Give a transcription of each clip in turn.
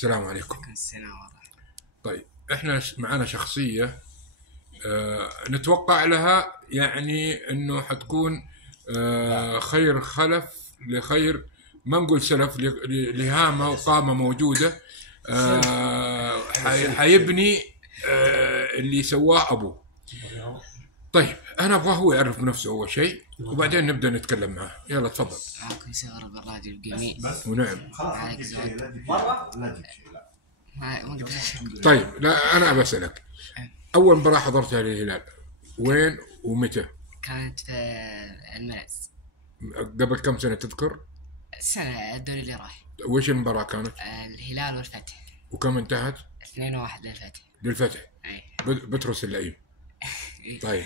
السلام عليكم. السلام ورحمة. طيب احنا معنا شخصية نتوقع لها يعني انه حتكون خير خلف لخير، ما نقول سلف، لهامة وقامة موجودة. حيبني اللي سواه ابوه. طيب انا ابغاه هو يعرف بنفسه اول شيء وبعدين نبدا نتكلم معه. يلا تفضل. معكم سهر بالراديو الجميل. ونعم. معك زود. طيب لا انا بسألك، اول مباراة حضرتها للهلال وين ومتى؟ كانت في الملز قبل كم سنة تذكر؟ السنة الدوري اللي راح. وش المباراة كانت؟ الهلال والفتح. وكم انتهت؟ 2-1 للفتح. للفتح. أي. بترس اللئيم. طيب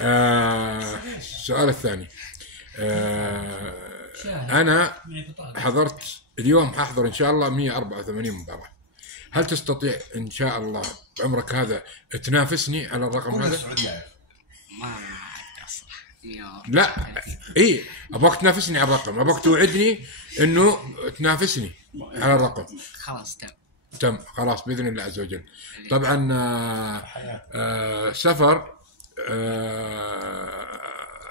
السؤال الثاني، أنا حضرت اليوم، ححضر إن شاء الله 184 مباراة. هل تستطيع إن شاء الله بعمرك هذا تنافسني على الرقم هذا؟ ما أصح. لا إيه، أبغاك تنافسني على الرقم، أبغاك توعدني إنه تنافسني على الرقم. خلاص تم خلاص بإذن الله عز وجل. طبعا سفر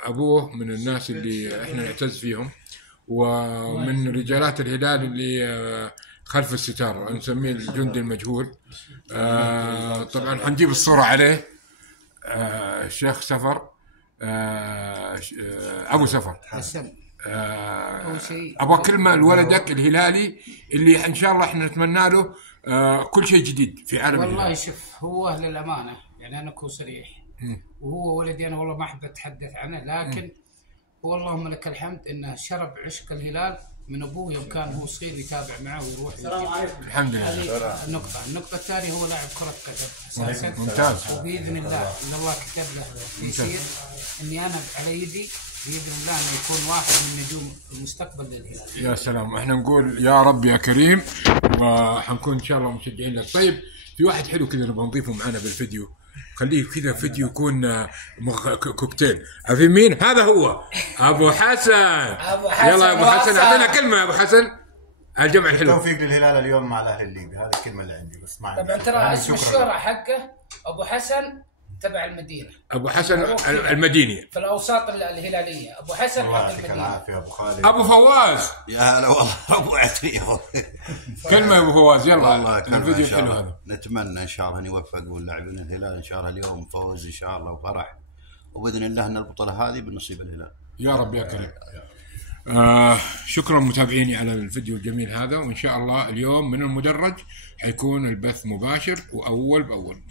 أبوه من الناس اللي إحنا نعتز فيهم، ومن رجالات الهلال اللي خلف الستار، نسميه الجندي المجهول. طبعا حنجيب الصورة عليه. الشيخ سفر، أبو سفر. أبغى كلمة لولدك الهلالي اللي إن شاء الله إحنا نتمنى له كل شيء جديد في عالم والله الهلال. شوف، هو للأمانة يعني أنا أكون صريح، وهو ولدي أنا والله ما أحب أتحدث عنه، لكن هو اللهم لك الحمد إنه شرب عشق الهلال من أبوه يوم كان هو صغير يتابع معه ويروح ويجي. الحمد لله. هذه النقطة الثانية، هو لاعب كرة قدم أساسا ممتاز. وبإذن الله إن الله كتب له تيسير إني أنا على يدي بإذن الله أن يكون واحد من نجوم المستقبل للهلال. يا سلام، احنا نقول يا رب يا كريم، وحنكون ان شاء الله مشجعين لك. طيب في واحد حلو كذا نبغى نضيفه معنا بالفيديو، خليه كذا فيديو يكون كوكتيل. عارفين مين هذا؟ هو ابو حسن. يلا يا ابو حسن، اعطينا كلمه يا ابو حسن على الجمع الحلو. التوفيق للهلال اليوم مع الاهلي الليبي، هذه الكلمه اللي عندي بس. معنا طبعا ترى اسم الشهرة حقه ابو حسن تبع المدينه، ابو حسن المديني في الاوساط الهلاليه. ابو حسن حق المدينه. العافيه ابو خالد. ابو فواز. يا هلا والله ابو عتريق. كلمه يا ابو فواز. يلا والله الفيديو الحلو هذا. نتمنى ان شاء الله ان يوفقون لاعبين الهلال ان شاء الله اليوم فوز ان شاء الله وفرح، وباذن الله ان البطوله هذه بنصيب الهلال يا رب يا كريم. شكرا متابعيني على الفيديو الجميل هذا، وإن شاء الله اليوم من المدرج حيكون البث مباشر وأول بأول.